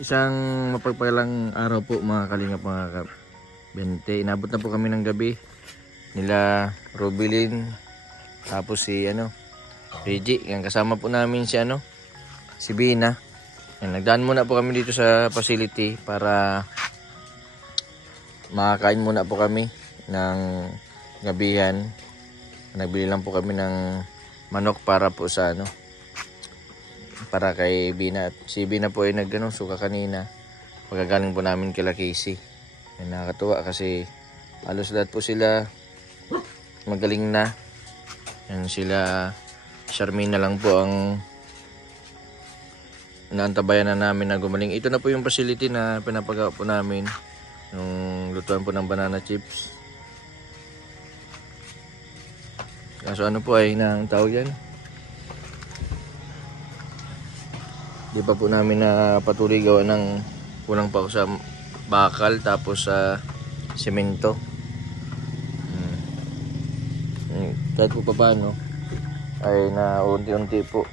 Isang mapagpalang araw po mga kalingap, mga ka-20. Inabot na po kami ng gabi nila Robilin, tapos si Reggie. Yan, kasama po namin si Bina. Yan, nagdaan muna po kami dito sa facility para makakain muna po kami ng gabihan. Nagbili lang po kami ng manok para po sa para kay Bina. Si Bina po ay suka kanina pagkagaling po namin kila Casey. Yan, nakakatuwa kasi halos lahat po sila magaling na. Yan, sila Charmaine na lang po ang naantabayan na namin na gumaling. Ito na po yung facility na pinapagawa po namin, yung lutuan po ng banana chips. Kaso po ay nang tawag yan, di pa po namin na patuloy gawa ng kulang pa ako sa bakal tapos sa semento. Kahit po pa paano ay na unti-unti po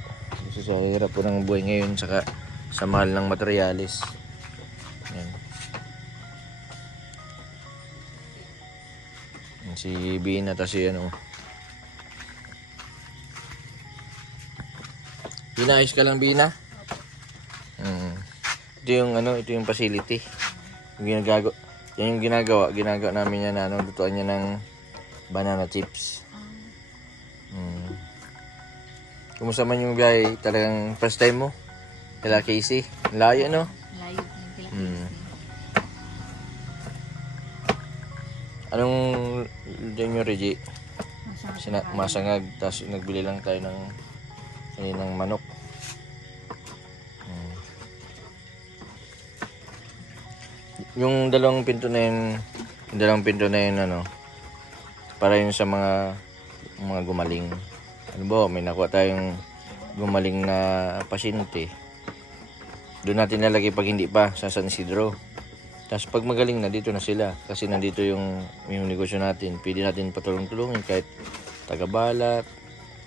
kasi sa hirap po ng buhay ngayon saka sa mahal ng materyales. Yan. Si Bina at si Bina, ayos ka lang Bina. Ito yung facility. Yan yung ginagawa namin yan lutuan niya ng banana chips. Kumusta man yung biyahe? Talagang first time mo? Kila Casey? Layo, no? Layo yung kila Casey. Anong dyan yung Reggie? Masangag. Tapos nagbili lang tayo ng manok. Yung dalawang pinto na yun, para yun sa mga gumaling. May nakuha tayong gumaling na pasyente, doon natin lalagay pag hindi pa sa San Isidro. Tapos pag magaling na, dito na sila kasi nandito yung negosyo natin. Pwede natin patulong-tulungin kahit taga-balat,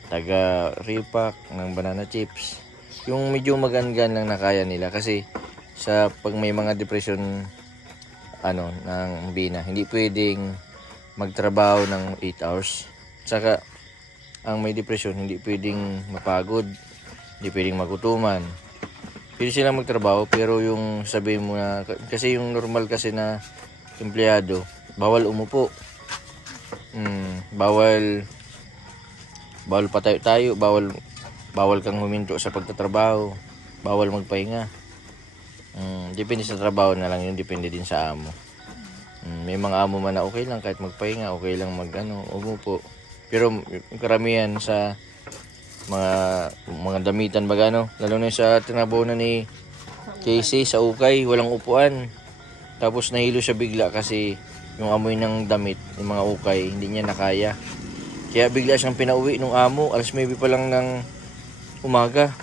taga-repack ng banana chips. Yung medyo magaan-gaan lang na kaya nila kasi sa pag may mga depression ng Bina, hindi pwedeng magtrabaho ng 8 hours. Saka ang may depression hindi pwedeng mapagod, hindi pwedeng magutuman. Pwede silang magtrabaho pero yung sabihin mo na, kasi yung normal kasi na empleyado, bawal umupo. Bawal patayo tayo, bawal kang huminto sa pagtatrabaho, bawal magpahinga. Depende sa trabaho na lang yun, depende din sa amo. May mga amo man na okay lang kahit magpahinga, okay lang umupo. Pero karamihan sa mga damitan lalo na sa tinabaho na ni Casey sa ukay, walang upuan. Tapos nahilo siya bigla kasi yung amoy ng damit, yung mga ukay, hindi niya nakaya. Kaya bigla siyang pinauwi nung amo, alas 9 pa lang ng umaga.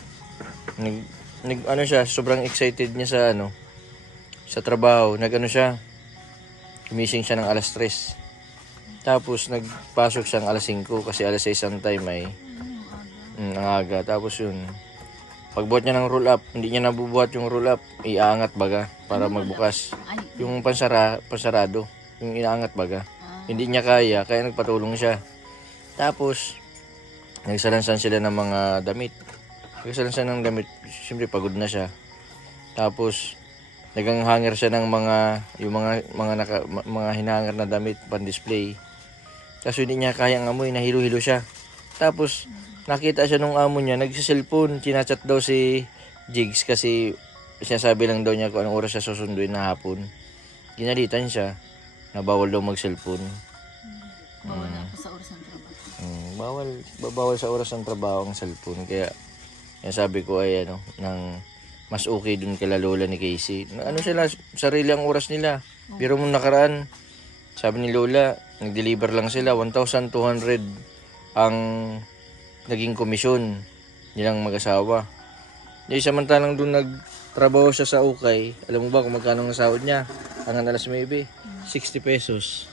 Siya, sobrang excited niya sa trabaho. Gumising siya ng alas 3. Tapos nagpasok siyang alas 5 kasi alas 6 ang time ay ang aga. Tapos yun, pagbuhat niya ng roll up, hindi niya nabubuhat yung roll up, iaangat baga para magbukas. Yung pansarado, yung iaangat baga. Hindi niya kaya nagpatulong siya. Tapos nagsalansan sila ng mga damit. Nagsalansan ng damit, siyempre pagod na siya. Tapos naganghanger siya ng mga hinahanger na damit pan-display. Kasi hindi niya kayang amoy, nahilo-hilo siya. Tapos nakita siya nung amo niya, nagsiselfone, chinachat daw si Jigs kasi sinasabi lang daw niya kung anong oras siya susunduin na hapon. Ginalitan siya na bawal daw mag-cellphone. Bawal na sa oras ng trabaho. Bawal sa oras ng trabaho ang cellphone. Kaya yung sabi ko ay mas okay dun kila Lola ni Casey. Sila, sarili ang oras nila. Pero mong nakaraan, sabi ni Lola, nag-deliver lang sila, 1,200 ang naging komisyon nilang mag-asawa. Samantalang dun nagtrabaho siya sa ukay, alam mo ba kung magkano ang sahod niya? Hanggang alas 9, 60 pesos.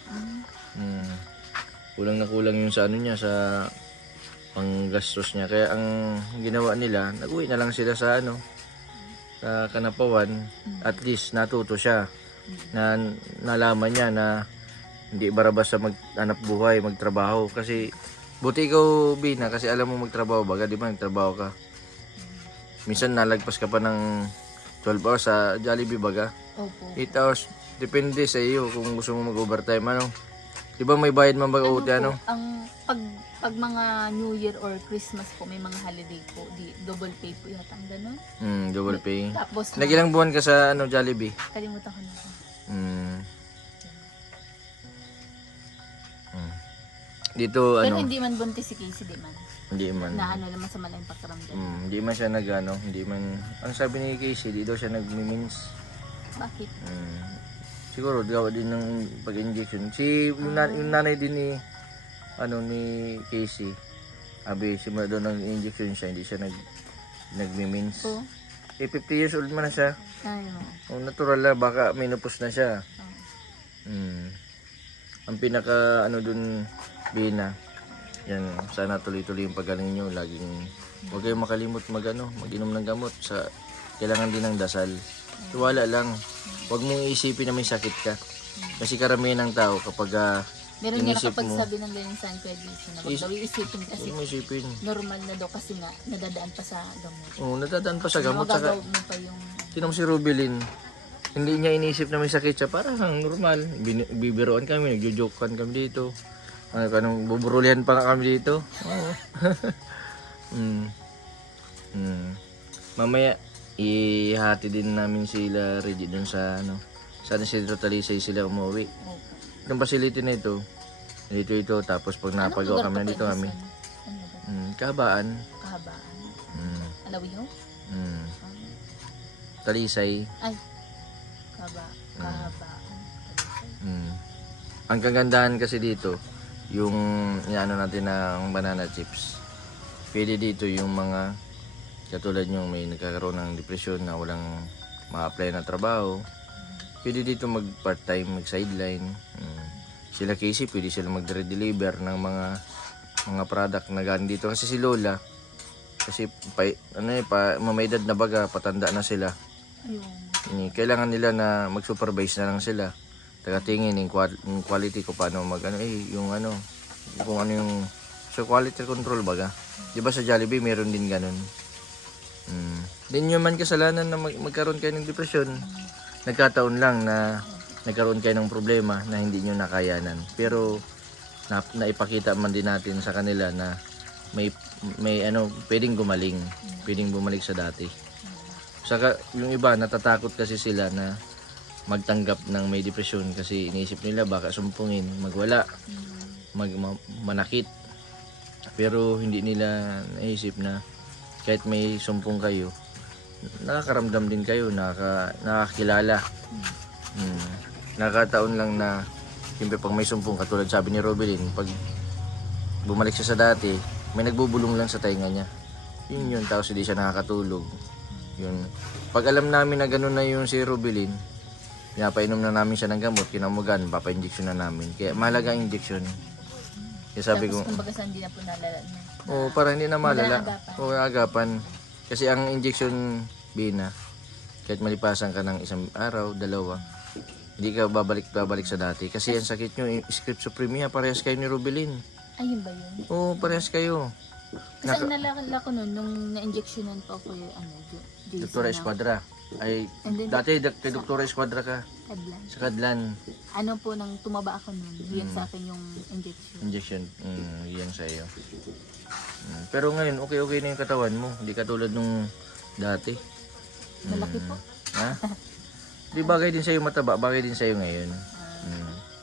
Kulang na kulang yung sa sa panggastos niya. Kaya ang ginawa nila, nag-uwi na lang sila sa sa Kanapawan, at least natuto siya. Na nalaman niya na hindi barabas sa maghanap buhay, magtrabaho. Kasi buti ikaw, Bina, kasi alam mo magtrabaho baga, di ba? Nagtrabaho ka. Minsan nalagpas ka pa ng 12 hours sa Jollibee baga. Opo. 8 hours. Depende sa iyo kung gusto mo mag-overtime. Ano? Di ba may bayad man baga OT, ano? Ang pag mga New Year or Christmas po, may mga holiday po, double pay po yata ang ganun. Double pay. Tapos Nagilang buwan ka sa Jollibee? kalimutan ko na po. Dito Pero hindi man buntis si Casey, di man. hindi man. Na ano naman sa malaking pakiramdam. Hindi man siya hindi man, ang sabi ni Casey, di daw siya nagmimins. Bakit? Siguro gawa din ng pag-injection. Yung nanay din ni ni Casey. Abi simula daw ng injection siya, hindi siya nagmimins. Oo. 50 years old man na siya. Ano? Natural na, baka menopause na siya. Oh. Ang pinaka dun, Bina, yan, sana tuloy-tuloy yung pagaling nyo. Laging huwag kayong makalimot mag-inom ng gamot. Kailangan din ng dasal. Tuwala lang. Huwag mong isipin na may sakit ka. Kasi karamihan ng tao kapag Meron nga inisip kapag mo, sabi ng ganyan sa Quedisyon na wag daw iisipin kasi huwag mo isipin. normal na daw kasi nga nadadaan pa sa gamot. Oo, natadaan pa sa gamot. Saka, Magagawa mo pa yung tinan mo si Rubilin, hindi niya inisip na may sakit siya. Parang normal. Bibiroan kami, nagjo-jokean kami dito. Buburulihan pa nga kami dito. Oo. Mamaya, ihati din namin sila Reggie dun sa San Isidro Talisay sila umuwi. Yung facility na ito, ito, tapos pag napagawa kami na dito kami. Kahabaan. Kahabaan. Alawiho? Talisay. Ay. Kahabaan. Ang kagandahan kasi dito, yung natin ng banana chips. Pwede dito yung mga katulad yung may nagkakaroon ng depression na walang ma-apply na trabaho. Pwede dito mag part-time, mag sideline. Sila Casey, pwede sila mag-deliver ng mga product na galing dito. Kasi si Lola, kasi may edad na baga, patanda na sila. Ayun. Kailangan nila na mag-supervise na lang sila. Tagatingin yung quality ko paano so quality control baga. 'Di ba sa Jollibee meron din ganun. Din nyo man kasalanan na magkaroon kayo ng depression. Nagkataon lang na nagkaroon kayo ng problema na hindi nyo nakayanan. Pero naipakita man din natin sa kanila na may pwedeng gumaling, pwedeng bumalik sa dati. Saka yung iba natatakot kasi sila na magtanggap ng may depression kasi iniisip nila baka sumpungin, magwala, manakit. Pero hindi nila naisip na kahit may sumpong kayo, nakakaramdam din kayo, nakakilala. Nakataon lang na siyempre pag may sumpong, katulad sabi ni Robelin, pag bumalik siya sa dati, may nagbubulong lang sa tainga niya. Yun, tapos hindi siya nakakatulog. Yun. Pag alam namin na gano'n na yung si Robelin, pinapainom na namin siya ng gamot, kinamugan, papa-injection na namin. Kaya mahalaga ang injection. Kaya sabi ko, Tapos kumbaga sa hindi na po nalala na. oo, para hindi na malala. Agapan. Oo, agapan. Kasi ang injection, Bina, kahit malipasan ka ng isang araw, dalawa, hindi ka babalik sa dati. Kasi ang sakit nyo, schizophrenia, parehas kayo ni Robelin. Ayun ba yun? Oo, parehas kayo. Kasi ang nalala ko nun, nung na-injectionan pa ako yung Jason Doktora na- Esquadra. Ay, And then, dati kay Doktora Esquadra ka. Kadlan. Sa Kadlan. Ano po, nang tumaba ako nun, yun sa akin yung injection. Injection. Yan sa iyo. Pero ngayon, okay na yung katawan mo. Hindi katulad nung dati. Malaki po. Ha? Di bagay din sa'yo mataba. Bagay din sa'yo ngayon.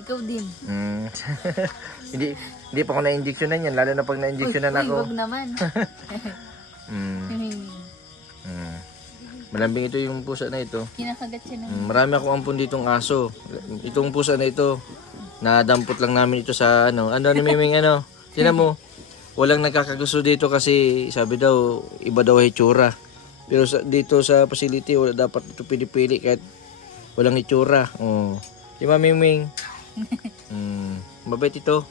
Ikaw din. Hindi pa ako na-injectionan yan. Lalo na pag na-injectionan ako. Wag naman. Malambing ito yung pusa na ito. Kinakagat siya ng... Marami akong ampun ditong aso. Itong pusa na ito, nadampot lang namin ito sa Ano ni Miming Tinan mo, walang nagkakagusto dito kasi sabi daw, iba daw itsura. Pero dito sa facility, wala dapat ito pili-pili kahit walang itsura. Oh. Di ba, Miming? Mabait ito.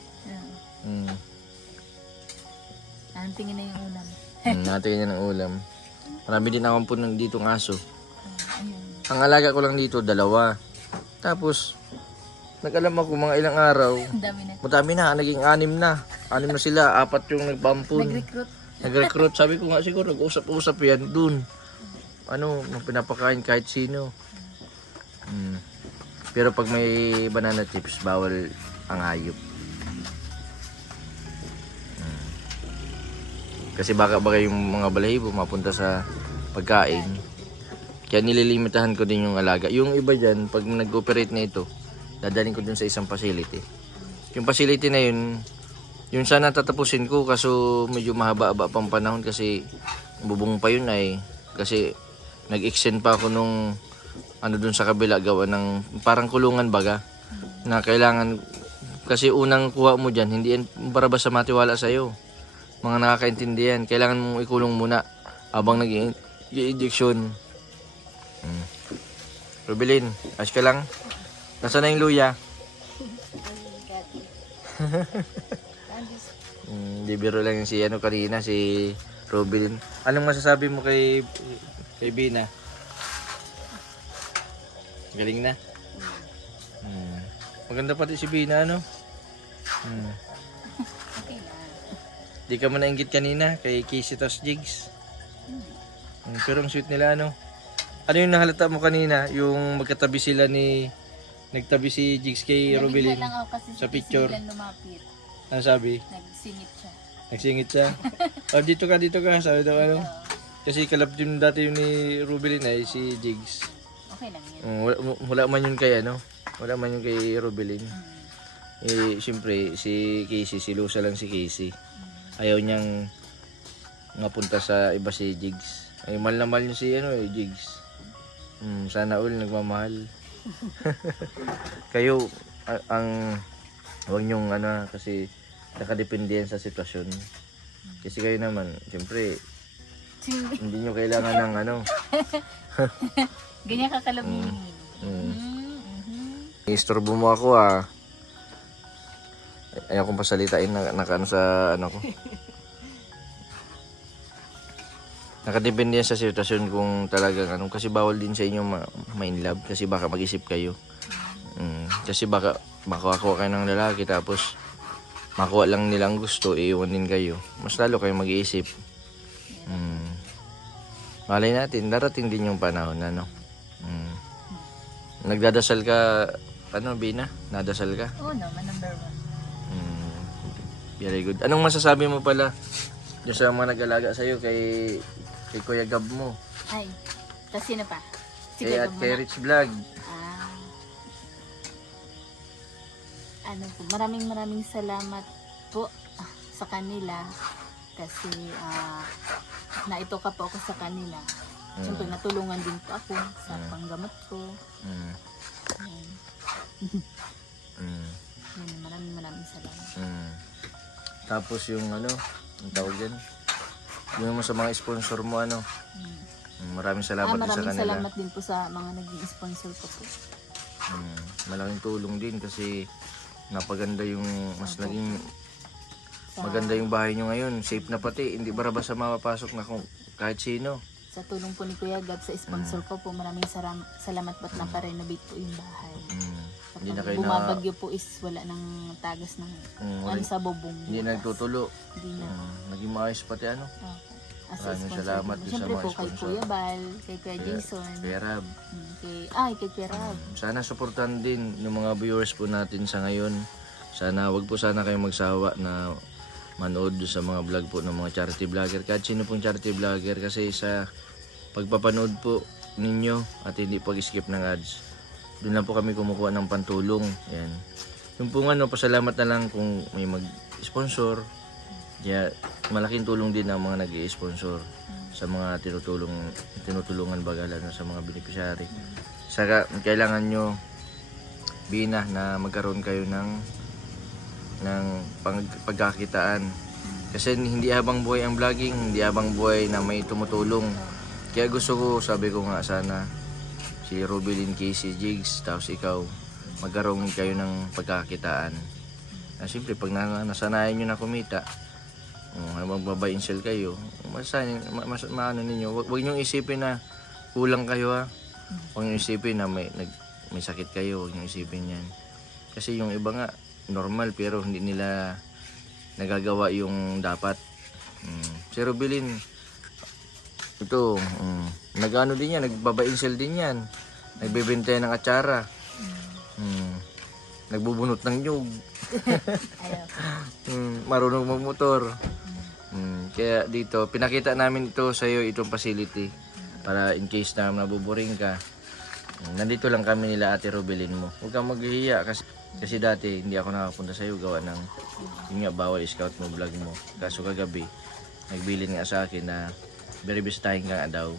Tingin na yung ulam. Natin yan ng ulam. Marami din akong po ditong aso. Ang alaga ko lang dito, 2. Tapos, nag-alam ako mga ilang araw, Ang dami na. madami na, naging 6 na. 6 na sila, 4 yung nagpampun. Nag-recruit. Nag-recruit, sabi ko nga siguro, nag-usap-usap yan dun. Pinapakain kahit sino. Pero pag may banana chips, bawal ang hayop. Kasi baka yung mga balahibo mapunta sa pagkain. Kaya nililimitahan ko din yung alaga. Yung iba dyan, pag nag-operate na ito, dadalhin ko dun sa isang facility. Yung facility na yun, yun sana tatapusin ko kaso medyo mahaba-haba pang panahon kasi bubong pa yun ay. Kasi nag-extend pa ako nung dun sa kabila gawa ng parang kulungan baga na kailangan kasi unang kuha mo dyan, hindi yan para basta matiwala sa'yo. Mga nakakaintindihan, kailangan mong ikulong muna habang nag-i-injection. Rubilin, ayos ka lang? Nasaan na yung luya? Di biro lang yung si kanina, si Rubilin. Anong masasabi mo kay Bina? Galing na? Maganda pati si Bina, ano? Okay lang. Di ka mo nainggit kanina kay Casey tos Jigs. Pero ang sweet nila, ano? Ano yung nahalata mo kanina? Yung magkatabi sila nagtabi si Jigs kay Rubilin Nabigla lang ako kasi sa picture. biglang lumapit. Ano sabi? Nagsingit siya. Nagsingit siya. Dito ka. Sabi daw ano. Kasi kalap din dati yung ni Rubilin ay si Jigs. Okay lang yun. Wala man yun kay Wala man yun kay Rubilin. Siyempre, si Casey, si Lusa lang si Casey. Ayaw niyang mapunta sa iba si Jigs. Ay, mahal na mahal niya si Jigs. Sana all nagmamahal. Kayo, huwag niyong kasi nakadepende yan sa sitwasyon. Kasi kayo naman, siyempre, hindi niyo kailangan ng Ganyan kakalabing. Istorbo mo ako Ayaw kong pasalitain nakaano sa ko. Nakadepende yan sa sitwasyon kung talagang kasi bawal din sa inyo ma-in love kasi baka mag-isip kayo. Kasi baka makuha kayo ng lalaki tapos makuha lang nilang gusto, iiwan din kayo. Mas lalo kayo mag-iisip. Malay natin, darating din yung panahon Nagdadasal ka, Bina? Nadasal ka? Oo naman, number 1. Very good. Anong masasabi mo pala yung sa mga nag-alaga sa'yo kay Kuya Gab mo? Ay, tapos sino pa? Si At Kuya kay Gab Rich Vlog. po, maraming salamat po sa kanila kasi naito ka po ako sa kanila. Siyempre natulungan din po ako sa panggamot ko. Maraming salamat. Tapos yung ang tawag dyan? Yung sa mga sponsor mo maraming salamat din sa Maraming kanila. salamat din po sa mga naging sponsor ko po. Malaking tulong din kasi napaganda yung mas naging maganda yung bahay nyo ngayon. Safe na pati, hindi barabas sa mapapasok na kung kahit sino. Sa tulong po ni Kuya Gab sa sponsor ko po, maraming salamat ba't naparenovate po yung bahay. Hindi na Kapag kayo bumabagyo po is wala nang tagas ng sa bubong. Hindi bukas. nagtutulo. Hindi na. Naging maayos pati As a Maraming sponsor salamat din. din sa Siyempre mga po kay sponsor. Kuya Bal, kay Kuya Jason, Kuya Rab. kay Kuya Rab. Sana suportahan din ng mga viewers po natin sa ngayon. Wag po sana kayong magsawa na manood sa mga vlog po ng mga charity vlogger. Kahit sino pong charity vlogger kasi sa pagpapanood po ninyo at hindi pag-skip ng ads, doon lang po kami kumukuha ng pantulong. Yan. Yung pong pasalamat na lang kung may mag-sponsor. Malaking tulong din ang mga nag-i-sponsor sa mga tinutulungan bagala sa mga beneficiary. Saka kailangan nyo Bina na magkaroon kayo ng pagkakitaan. Kasi hindi habang buhay ang vlogging, hindi habang buhay na may tumutulong. Kaya gusto ko, sabi ko nga sana si Rubilin, Casey, Jigs, tapos ikaw magkaroon kayo ng pagkakitaan. Siyempre pag nasanayan nyo na kumita, magbabay sell kayo, maano ninyo, wag nyo isipin na kulang kayo Huwag niyo isipin na may sakit kayo, huwag niyo isipin yan. Kasi yung iba nga, normal pero hindi nila nagagawa yung dapat. Si Rubilin, ito, nag-ano din yan, nagbaba-insel din yan. Nagbebenta yan ng atsara. Nagbubunot ng nyug. Ayaw. Marunong magmotor. Kaya dito, pinakita namin ito sa iyo, itong facility. Para in case na nabuboring ka. Nandito lang kami nila Ate Rubilin mo. Huwag kang maghihiya kasi dati hindi ako nakapunta sa iyo gawa ng yun nga, bawal scout mo vlog mo. Kaso kagabi, nagbilin nga sa akin na beribistahin ka nga daw.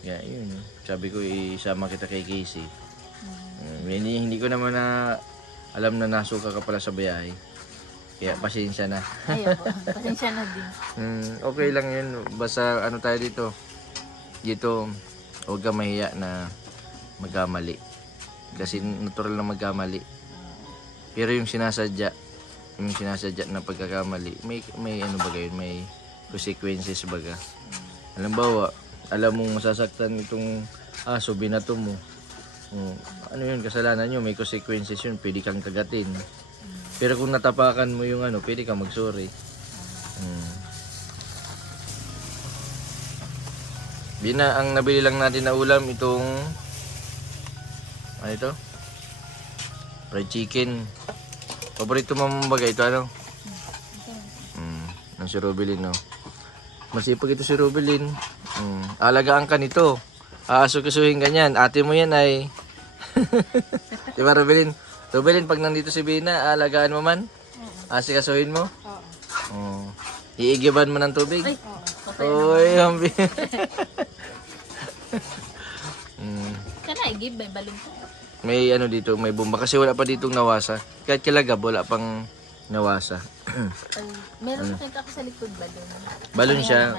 Kaya yun, sabi ko isama kita kay Casey. Hindi ko naman na alam na nasuka ka pala sa biyahe. Kaya pasensya na. Ayaw po. Pasensya na din. Okay lang yun. Basta ano tayo dito. Dito, huwag ka mahiya na magkamali. Kasi natural na magkamali. Pero yung sinasadya na pagkakamali, may ano ba yun? May consequences baga. Halimbawa, alam mong masasaktan itong aso, binato mo. Ano yun, kasalanan nyo, may consequences yun, pwede kang kagatin. Pero kung natapakan mo yung ano, pwede kang mag-sorry. Bina, ang nabili lang natin na ulam, itong ano ito? Fried chicken. Paborito mo mga ito, ano? Ng si Rubilin, no? Masipag ito si Rubilin. Alagaan ka nito. Aasukasuhin ka niyan. Ate mo yan ay... Diba, Rubilin? Rubilin, pag nandito si Bina, alagaan mo man? Asikasuhin mo? Oo. Iigiban mo ng tubig? Uy, hambi. Kana, i-give may balon ko. May ano dito, may bomba. Kasi wala pa ditong nawasa. Kahit kilagab, wala pang nawasa. Meron pa ako sa likod balon. Balon siya.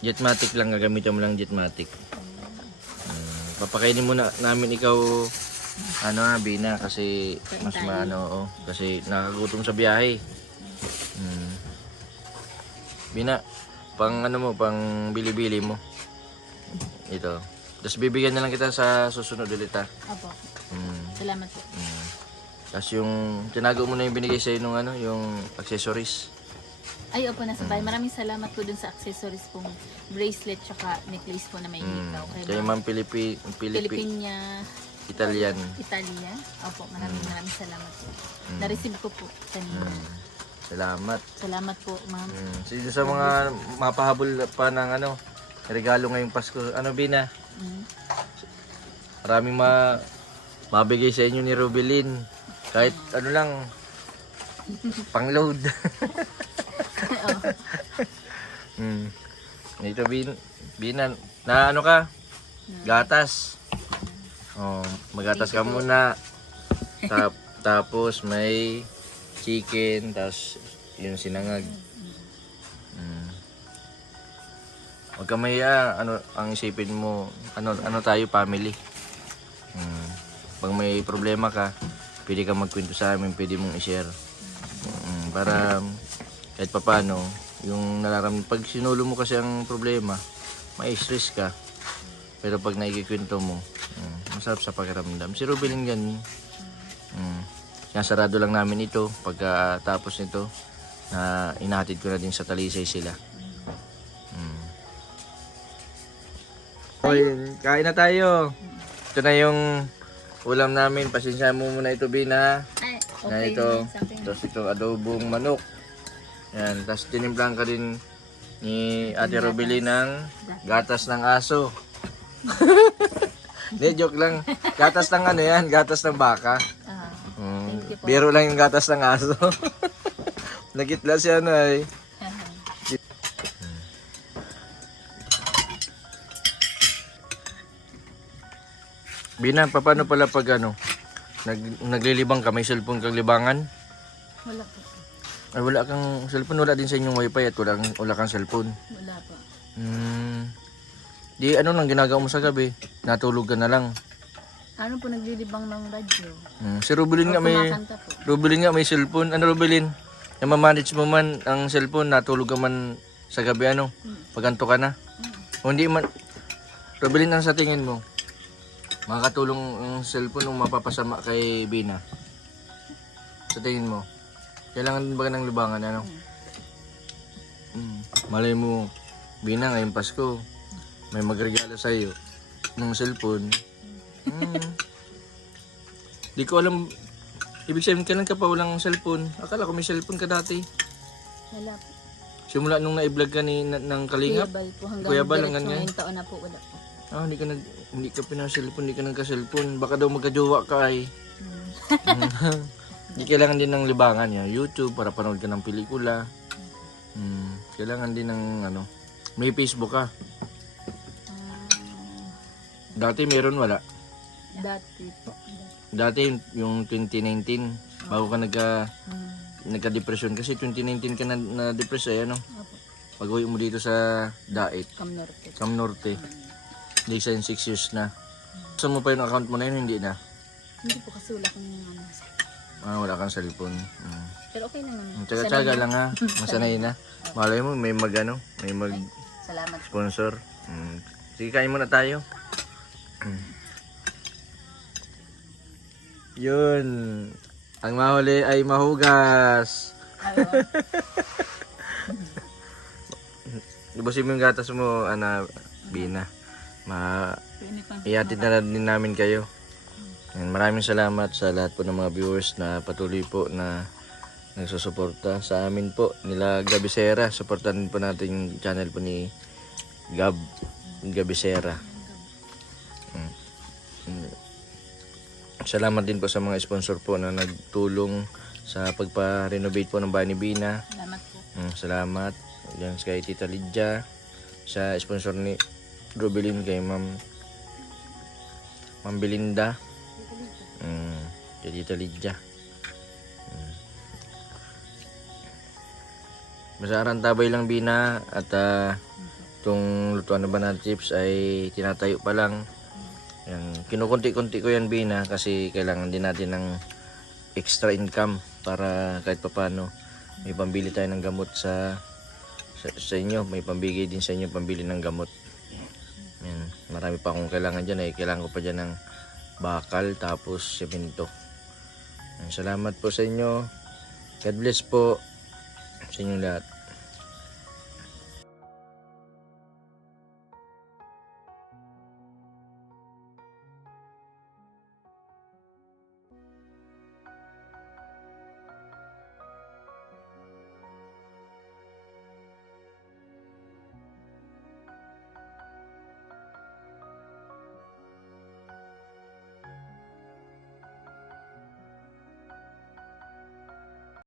Jetmatic lang. Gagamitan mo lang jetmatic. Papakainin mo na namin ikaw ano nga, Bina, kasi mas maano, kasi nakagutom sa biyahe. Bina, pang ano mo, pang bili-bili mo. Ito. Tapos bibigyan na lang kita sa susunod ulit, ha. Opo. Salamat po. Tapos yung tinago mo na yung binigay sa'yo nung ano, yung accessories. Ay, opo, nasa bahay. Maraming salamat po dun sa accessories pong bracelet tsaka necklace po na may hikaw. Kay Ma'am Pilipina Italian. Italia. Opo, maraming salamat po. Na-receive ko po kanina. Salamat. Salamat po, ma'am. Sino sa mga mapahabol pa ng ano, regalo ngayong Pasko. Ano, Bina? Maraming mabigay sa inyo ni Rubilin. Kahit ano lang, pang-load. Ito, Bina, na ano ka? Gatas. Magatas ka muna. Tapos may chicken, tapos yung sinangag. Huwag ka mahiya, ano ang isipin mo, ano tayo, family. Pag may problema ka, pwede kang magkwento sa amin, pwede mong i-share. Para kahit papano, yung nararamdaman, pag sinulo mo kasi ang problema, may stress ka. Pero pag naikikwento mo, masarap sa pakiramdam. Si Rubilin ganun. Nasarado lang namin ito. Pagkatapos nito, na inahatid ko na din sa Talisay sila. Oy, kain na tayo. Ito na yung ulam namin. Pasensya mo muna ito, Bina. Ay, Na okay. ito. Tapos ito, adobong manok. Yan. Tapos tinimplang ka din ni Ate Rubilin ng gatas ng aso. Hindi, joke lang. Gatas ng ano yan, gatas ng baka. Thank you po. Biro lang yung gatas ng aso. Nagitla siya na eh. Bina, paano pala pag ano, naglilibang ka, may cellphone kang libangan? Wala po. Ay, wala kang cellphone, wala din sa inyong wifi at wala kang cellphone. Wala po. Di ano lang ginagawa mo sa gabi? Natulog ka na lang. Ano po naglilibang ng radyo? Si Rubilin nga may Kumakanta po. Rubilin nga may cellphone. Ano, Rubilin? Namamanage mo man ang cellphone, natulog ka man sa gabi, ano? Paganto ka na? O hindi man, Pabilin na sa tingin mo. Makakatulong ang cellphone nung mapapasama kay Bina. Sa tingin mo. Kailangan din ba ng libangan, ano? Malay mo, Bina, ngayong Pasko, may magregalo sa'yo ng cellphone. Di ko alam, ibig sabihin, kailan ka pa walang cellphone? Akala ko may cellphone ka dati. Wala po. Simula nung na-vlog ka ng Kalingap? Kuya Bal po. Hanggang Kuya Bal, diretso hanggang yan? ngayong taon na po. Wala po. Hindi ka pinang-cellphone, hindi ka nagka-cellphone. Baka daw magkajowa ka ay. Hindi kailangan din ng libangan yan. YouTube para panood ka ng pelikula. Kailangan din ng ano. May Facebook ka. Dati meron, wala. Dati po. Dati yung 2019, bago ka nagka-depression. Kasi 2019 ka na-depress ay ano. Opo. Pag-uwi mo dito sa Dait, Kamnorte. Cam Norte. Hindi sa 6 years na. Saan mo pa yung account mo na yun? Hindi na. Hindi po kasi wala kong ano. Wala kang cellphone. Pero okay lang naman. Tsaga-tsaga lang ha. Masanay na. Malay mo, may Salamat. sponsor. Sige, kain muna tayo. Yun. Ang mahuli ay mahugas. Lubasin mo yung gatas mo, Bina. Ihatid na din namin kayo. And maraming salamat sa lahat po ng mga viewers na patuloy po na nagsusuporta sa amin po. Nila Gabisera. Supportan din po natin yung channel po ni Gabisera. Salamat din po sa mga sponsor po na nagtulong sa pagpa-renovate po ng bahay ni Bina. Salamat po. Salamat. Yan kay Tita Lydia. Sa sponsor ni Robelin kay Ma'am Belinda. Kay Tita Lydia. Masarang tabay lang Bina at itong lutuan na banana chips ay tinatayo pa lang. Yan, kinukunti-kunti ko yan Bina kasi kailangan din natin ng extra income para kahit papano may pambili tayo ng gamot sa inyo, may pambigay din sa inyo pambili ng gamot. Yan, marami pa akong kailangan dyan kailangan ko pa dyan ng bakal tapos semento. Yan, salamat po sa inyo. God bless po sa inyong lahat.